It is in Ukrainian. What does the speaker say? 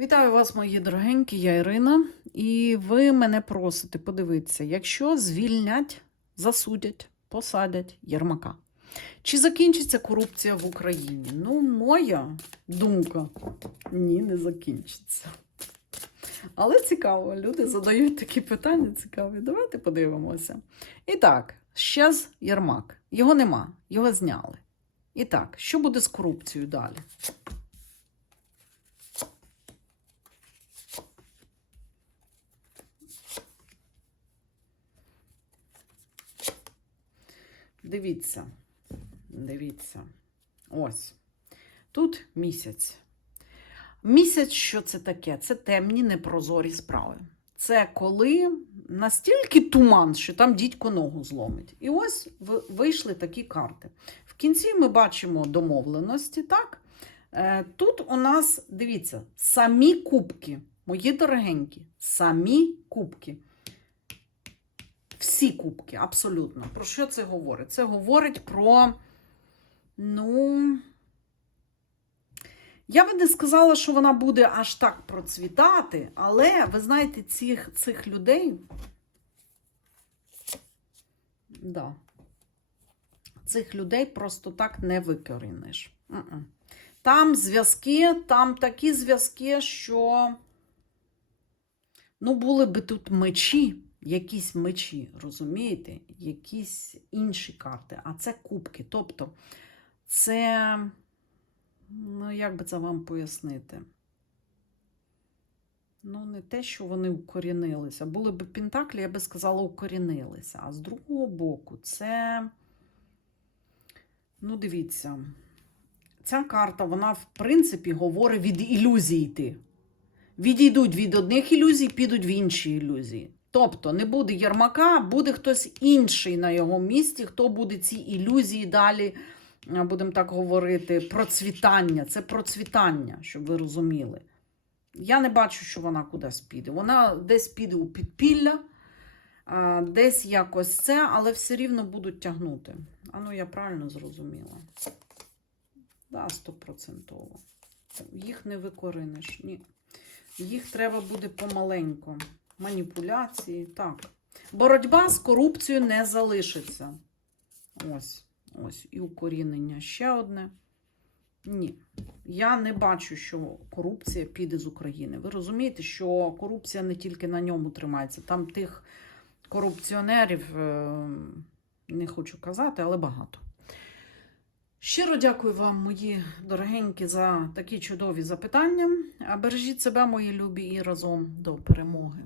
Вітаю вас, мої дорогенькі, я Ірина. І ви мене просите подивитися, якщо звільнять, засудять, посадять Єрмака. Чи закінчиться корупція в Україні? Ну, моя думка, ні, не закінчиться. Але цікаво, люди задають такі питання цікаві. Давайте подивимося. І так, щез Єрмак. Його нема, його зняли. І так, що буде з корупцією далі? Дивіться, дивіться. Ось. Тут місяць. Місяць, що це таке? Це темні непрозорі справи. Це коли настільки туман, що там дідько ногу зломить. І ось вийшли такі карти. В кінці ми бачимо домовленості, так? Е, Тут у нас, дивіться, самі кубки, мої дорогенькі, самі кубки. Всі кубки, абсолютно. Про що це говорить? Це говорить про, ну. Я би не сказала, що вона буде аж так процвітати, але ви знаєте, цих, цих людей. Да. Цих людей просто так не викоріниш. Там зв'язки, там такі зв'язки, що ну, були би тут мечі, якісь мечі, розумієте? Якісь інші карти. А це кубки. Тобто, це. Ну, як би це вам пояснити? Ну, не те, що вони укорінилися. Були б Пентаклі, я би сказала, укорінилися. А з другого боку, це. Ну, дивіться, ця карта, вона, в принципі, говорить від ілюзій йти. Відійдуть від одних ілюзій, підуть в інші ілюзії. Тобто не буде Єрмака, буде хтось інший на його місці, хто буде ці ілюзії далі е, будемо так говорити, процвітання. Це процвітання, щоб ви розуміли. Я не бачу, що вона кудись піде. Вона десь піде у підпілля, десь якось це, але все рівно будуть тягнути. А ну я правильно зрозуміла. Да, стопроцентово. Їх не викориниш. Ні. Їх треба буде помаленьку. Маніпуляції. Так. Боротьба з корупцією не залишиться. Ось. Ось, і укорінення ще одне. Ні. Я не бачу, що корупція піде з України. Ви розумієте, що корупція не тільки на ньому тримається. Там тих корупціонерів, е, не хочу казати, але багато. Щиро дякую вам, мої дорогенькі, за такі чудові запитання. Бережіть себе, мої любі, і разом до перемоги.